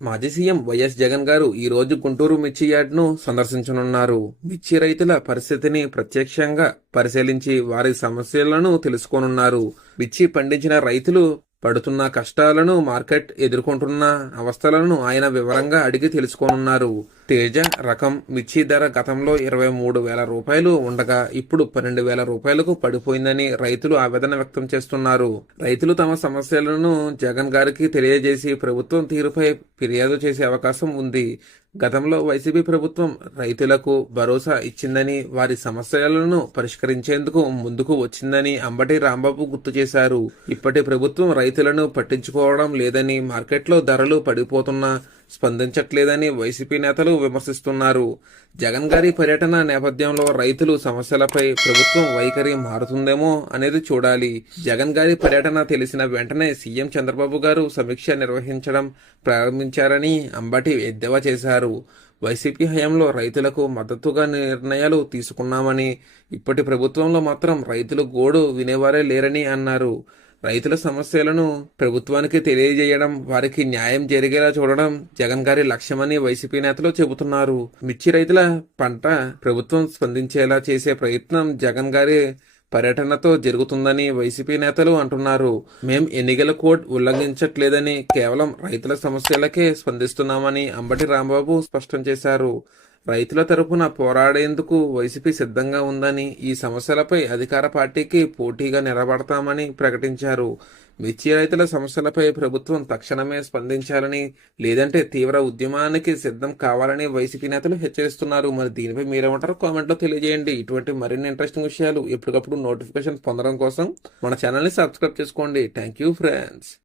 మాజీ CM YS Jagan గారు ఈ రోజు గుంటూరు మిర్చి యార్డ్ను సందర్శించనున్నారు. మిర్చి రైతుల పరిస్థితిని ప్రత్యక్షంగా పరిశీలించి వారి సమస్యలను తెలుసుకోనున్నారు. మిర్చి పండించిన రైతులు పడుతున్న కష్టాలను, మార్కెట్ ఎదుర్కొంటున్న అవస్థలను ఆయన వివరంగా అడిగి తెలుసుకోనున్నారు. తేజ రకం మిర్చి ధర గతంలో 23,000 రూపాయలు ఉండగా ఇప్పుడు 12,000 రూపాయలకు పడిపోయిందని రైతులు ఆవేదన వ్యక్తం చేస్తున్నారు. రైతులు తమ సమస్యలను జగన్ గారికి తెలియజేసి ప్రభుత్వం తీరుపై ఫిర్యాదు చేసే అవకాశం ఉంది. గతంలో వైసీపీ ప్రభుత్వం రైతులకు భరోసా ఇచ్చిందని, వారి సమస్యలను పరిష్కరించేందుకు ముందుకు వచ్చిందని అంబటి రాంబాబు గుర్తు చేశారు. ఇప్పటి ప్రభుత్వం రైతులను పట్టించుకోవడం లేదని, మార్కెట్లో ధరలు పడిపోతున్నా స్పందించట్లేదని వైసీపీ నేతలు విమర్శిస్తున్నారు. జగన్ గారి పర్యటన నేపథ్యంలో రైతులు సమస్యలపై ప్రభుత్వం వైఖరి మారుతుందేమో అనేది చూడాలి. జగన్ గారి పర్యటన తెలిసిన వెంటనే సీఎం చంద్రబాబు గారు సమీక్ష నిర్వహించడం ప్రారంభించారని అంబటి ఎద్దేవా చేశారు. వైసీపీ హయాంలో రైతులకు మద్దతుగా నిర్ణయాలు తీసుకున్నామని, ఇప్పటి ప్రభుత్వంలో మాత్రం రైతులు గోడు వినేవారే లేరని అన్నారు. రైతుల సమస్యలను ప్రభుత్వానికి తెలియజేయడం, వారికి న్యాయం జరిగేలా చూడడం జగన్ గారి లక్ష్యమని వైసీపీ నేతలు చెబుతున్నారు. మిర్చి రైతుల పంట ప్రభుత్వం స్పందించేలా చేసే ప్రయత్నం జగన్ గారి పర్యటనతో జరుగుతుందని వైసీపీ నేతలు అంటున్నారు. మేం ఎన్నికల కోడ్ ఉల్లంఘించట్లేదని, కేవలం రైతుల సమస్యలకే స్పందిస్తున్నామని అంబటి రాంబాబు స్పష్టం చేశారు. రైతుల తరపున పోరాడేందుకు వైసీపీ సిద్ధంగా ఉందని, ఈ సమస్యలపై అధికార పార్టీకి పోటీగా నిలబడతామని ప్రకటించారు. మిర్చి రైతుల సమస్యలపై ప్రభుత్వం తక్షణమే స్పందించాలని, లేదంటే తీవ్ర ఉద్యమానికి సిద్ధం కావాలని వైసీపీ నేతలు హెచ్చరిస్తున్నారు. మరి దీనిపై మీరేమంటారో కామెంట్లో తెలియజేయండి. ఇటువంటి మరిన్ని ఇంట్రెస్టింగ్ విషయాలు ఎప్పటికప్పుడు నోటిఫికేషన్ పొందడం కోసం మన ఛానల్ని సబ్స్క్రైబ్ చేసుకోండి. Thank you friends.